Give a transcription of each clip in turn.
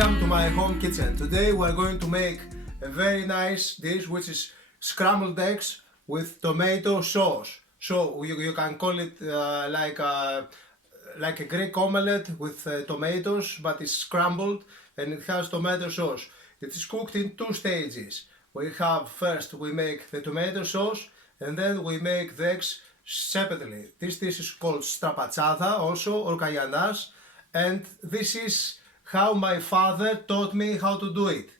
Welcome to my home kitchen. Today we are going to make a very nice dish which is scrambled eggs with tomato sauce. So you can call it like a Greek omelette with tomatoes, but it's scrambled and it has tomato sauce. It is cooked in two stages. First we make the tomato sauce and then we make the eggs separately. This dish is called strapachada also, or kaianas, and this is how my father taught me how to do it.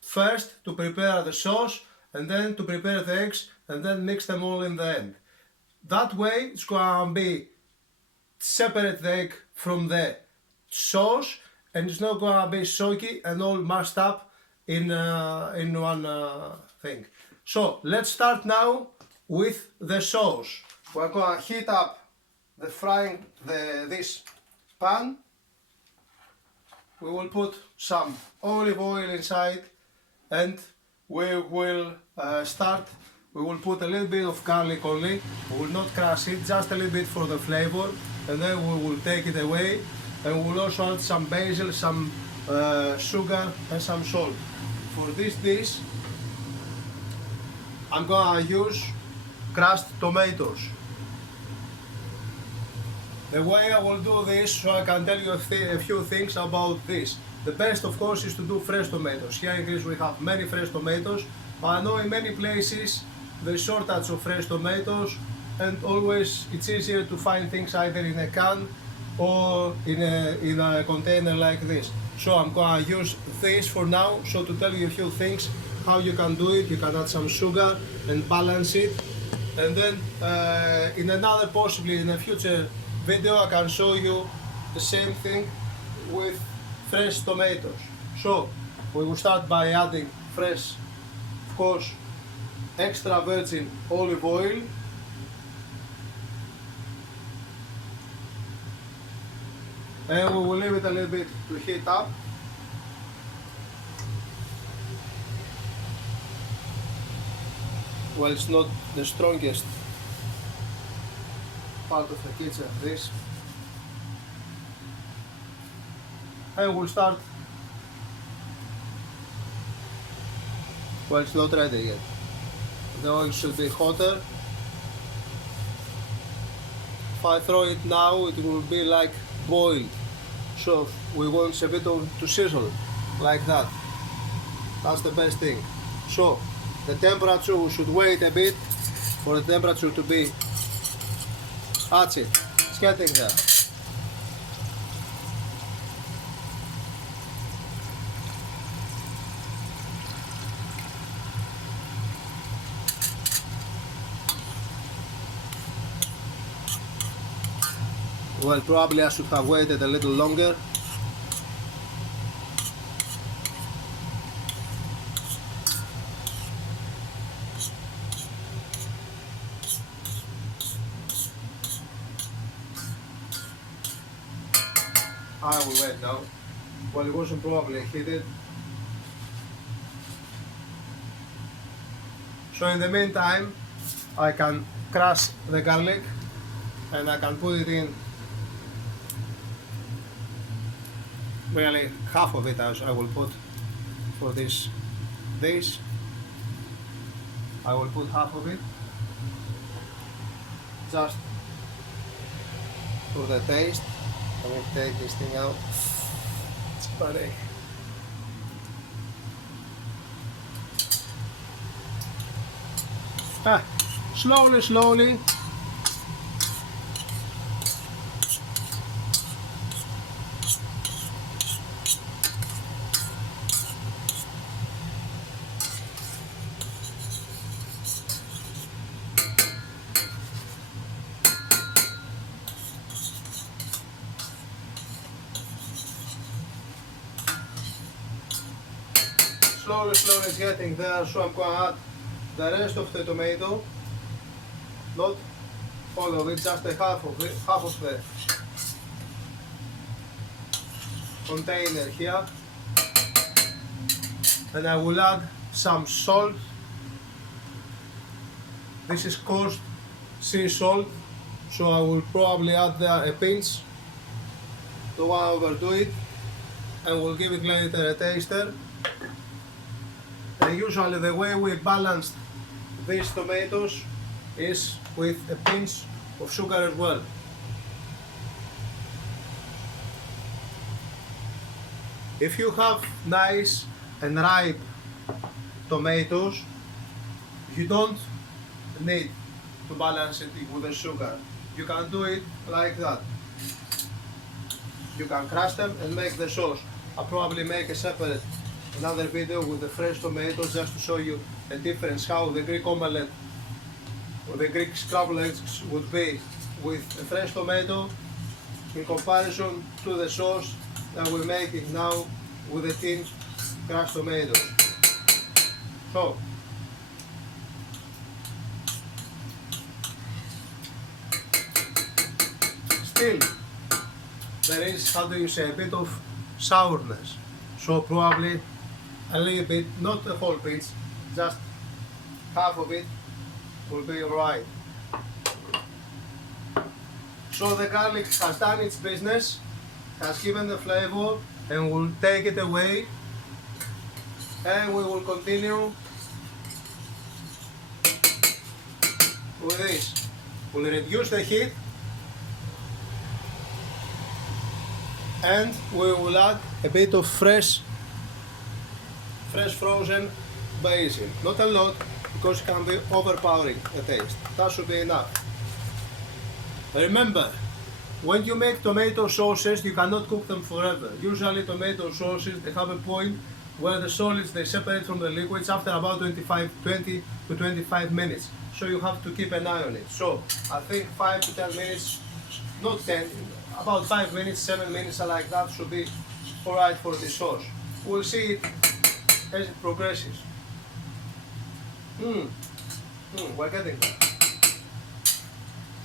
First to prepare the sauce and then to prepare the eggs and then mix them all in the end. That way it's gonna be separate the egg from the sauce and it's not gonna be soggy and all mashed up in one thing. So let's start now with the sauce. We're gonna heat up this pan. We will put some olive oil inside and we will we will put a little bit of garlic only. We will not crush it, just a little bit for the flavor, and then we will take it away, and we will also add some basil, some sugar and some salt. For this dish I'm gonna use crushed tomatoes. The way I will do this, so I can tell you a few things about this. The best of course is to do fresh tomatoes. Here in Greece we have many fresh tomatoes, but I know in many places there is shortage of fresh tomatoes, and always it's easier to find things either in a can or in a container like this. So I'm gonna use this for now, so to tell you a few things how you can do it. You can add some sugar and balance it, and then in another, possibly in a future video, I can show you the same thing with fresh tomatoes. So we will start by adding fresh, of course, extra virgin olive oil. And we will leave it a little bit to heat up. Well, it's not the strongest part of the kitchen, this. And we'll start. Well, it's not ready yet. The oil should be hotter. If I throw it now, it will be like boiled. So we want a bit to sizzle, like that. That's the best thing. So the temperature, we should wait a bit for the temperature to be. That's it. It's getting there. Well, probably I should have waited a little longer. I will wait now. Well, it wasn't probably heated. So in the meantime, I can crush the garlic and I can put it in. Really, half of it as I will put for this dish. I will put half of it just for the taste. I will take this thing out. It's funny. Slowly, slowly. Slowly it's getting there, so I'm going to add the rest of the tomato, not all of it, just a half of the container here, and I will add some salt. This is coarse sea salt, so I will probably add there a pinch. Don't want to overdo it. and we'll give it later a taster. And usually the way we balanced these tomatoes is with a pinch of sugar as well. If you have nice and ripe tomatoes, you don't need to balance it with the sugar. You can do it like that. You can crush them and make the sauce. I'll probably make a separate another video with the fresh tomatoes just to show you the difference how the Greek omelette or the Greek scrambled eggs would be with a fresh tomato in comparison to the sauce that we're making now with the tin crushed tomato. So, still there is, how do you say, a bit of sourness, so probably a little bit, not the whole pinch, just half of it will be alright. So the garlic has done its business, has given the flavor, and we'll take it away, and we will continue with this. We'll reduce the heat, and we will add a bit of fresh frozen basil. Not a lot, because it can be overpowering the taste. That should be enough. Remember, when you make tomato sauces, you cannot cook them forever. Usually tomato sauces, they have a point where the solids, they separate from the liquids after about 20 to 25 minutes. So you have to keep an eye on it. So I think 5 to 10 minutes, not 10, about 5 minutes, 7 minutes like that should be alright for the sauce. We'll see it as it progresses. We're getting there.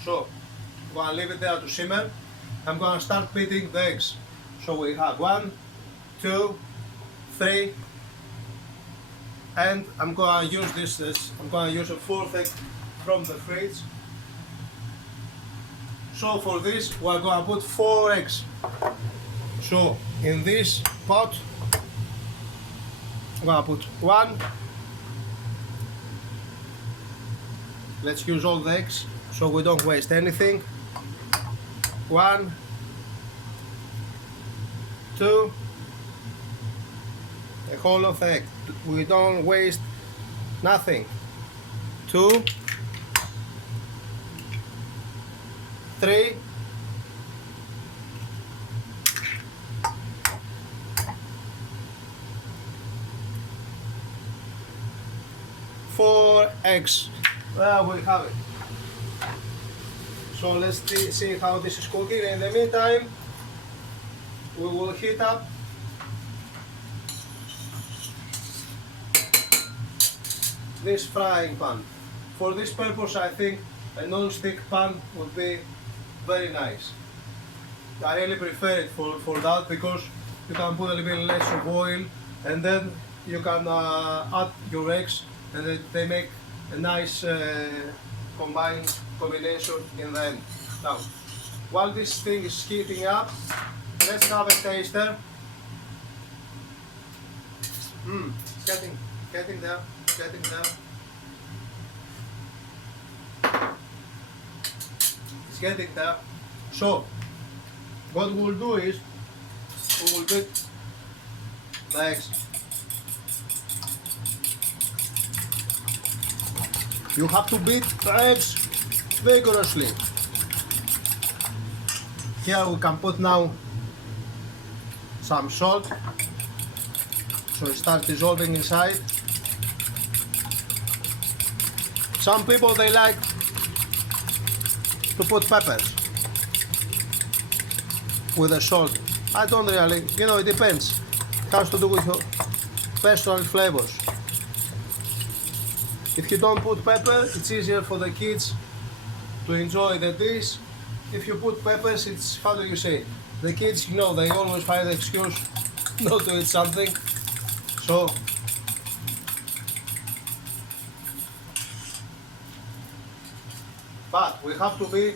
So, I'm going to leave it there to simmer. I'm going to start beating the eggs. So we have 1, 2, 3, and I'm going to use this. I'm going to use a 4th egg from the fridge. So for this, we're going to put 4 eggs. So in this pot, I'm going to put 1. Let's use all the eggs so we don't waste anything. 1, 2, the whole of the egg. We don't waste nothing. 2, 3, 4 eggs. There we have it. So let's see how this is cooking. In the meantime, we will heat up this frying pan. For this purpose, I think a non-stick pan would be very nice. I really prefer it for that because you can put a little bit less of oil and then you can add your eggs and they make a nice combination in the end. Now, while this thing is heating up, let's have a taster. It's getting there. It's getting there. So, what we'll do is, we will beat the eggs. You have to beat the eggs vigorously. Here we can put now some salt, so it starts dissolving inside. Some people, they like to put peppers with the salt. I don't really, it depends. It has to do with your personal flavors. If you don't put pepper, it's easier for the kids to enjoy the dish. If you put peppers, it's, how do you say, the kids, they always find the excuse not to eat something. So, but we have to be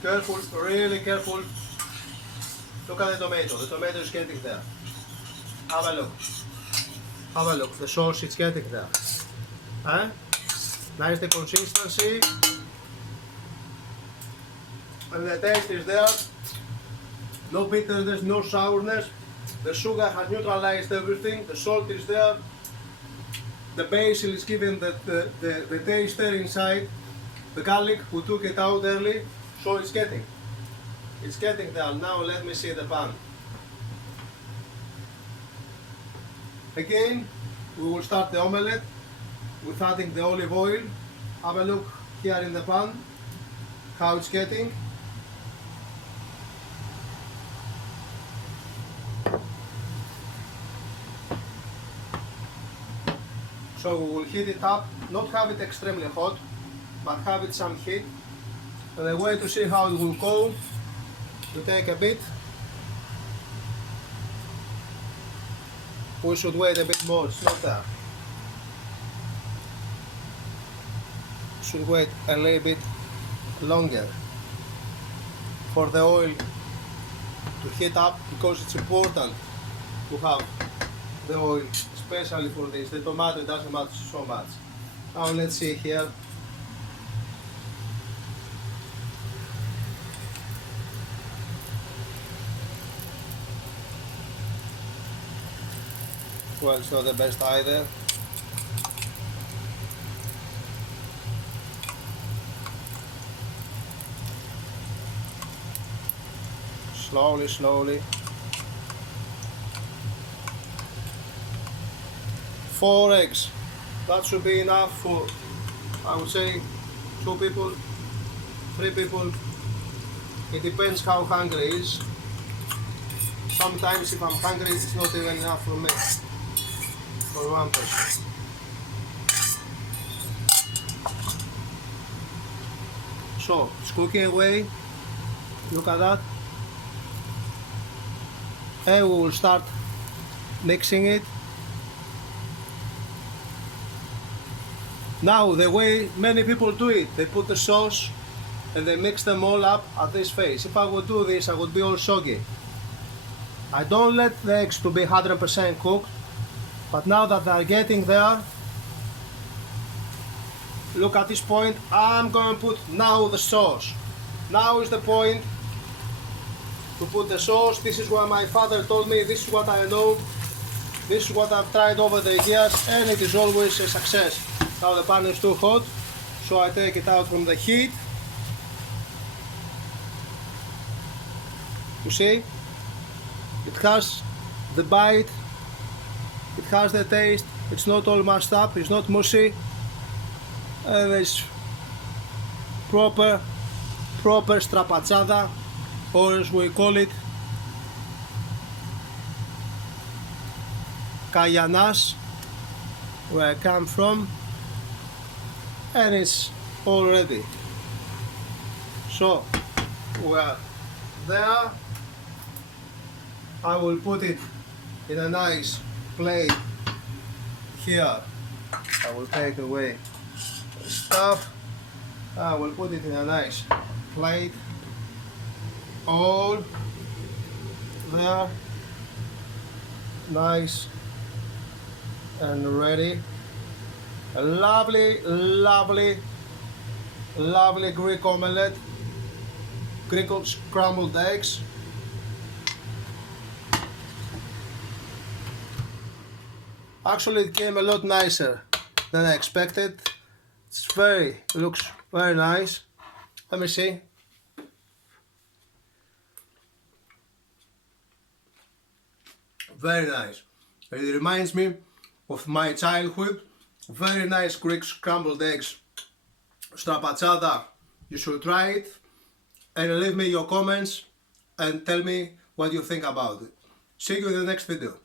careful, really careful. Look at the tomato is getting there. Have a look. Have a look. The sauce is getting there. Nice the consistency. And the taste is there. No bitterness, no sourness. The sugar has neutralized everything. The salt is there. The basil is giving the taste there inside. The garlic, we took it out early, so it's getting there. Now let me see the pan. Again, we will start the omelette with adding the olive oil. Have a look here in the pan, how it's getting. So we will heat it up, not have it extremely hot, but have it some heat. And the way to see how it will go, you take a bit. We should wait a bit more, it's not there. Should wait a little bit longer for the oil to heat up, because it's important to have the oil, especially for this. The tomato doesn't matter so much. Now let's see here. Well, it's not the best either. Slowly, slowly. 4 eggs. That should be enough for, I would say, 2 people, 3 people. It depends how hungry he is. Sometimes if I'm hungry, it's not even enough for me. For 1 person. So, it's cooking away. Look at that. And we will start mixing it. Now, the way many people do it, they put the sauce and they mix them all up at this phase. If I would do this, I would be all soggy. I don't let the eggs to be 100% cooked, but now that they're getting there, look at this point, I'm going to put now the sauce. Now is the point to put the sauce. This is what my father told me, this is what I know, this is what I've tried over the years, and it is always a success. Now the pan is too hot, so I take it out from the heat. You see, it has the bite, it has the taste, it's not all mashed up, it's not mushy, and it's proper strapachada, or as we call it, Kayanas, where I come from, and it's all ready. So we are there. I will put it in a nice plate here. I will take away the stuff. I will put it in a nice plate. All there, nice and ready. A lovely, lovely, lovely Greek omelette, Greek scrambled eggs. Actually, it came a lot nicer than I expected. It looks very nice. Let me see. Very nice. It reminds me of my childhood. Very nice Greek scrambled eggs, strapachada. You should try it and leave me your comments and tell me what you think about it. See you in the next video.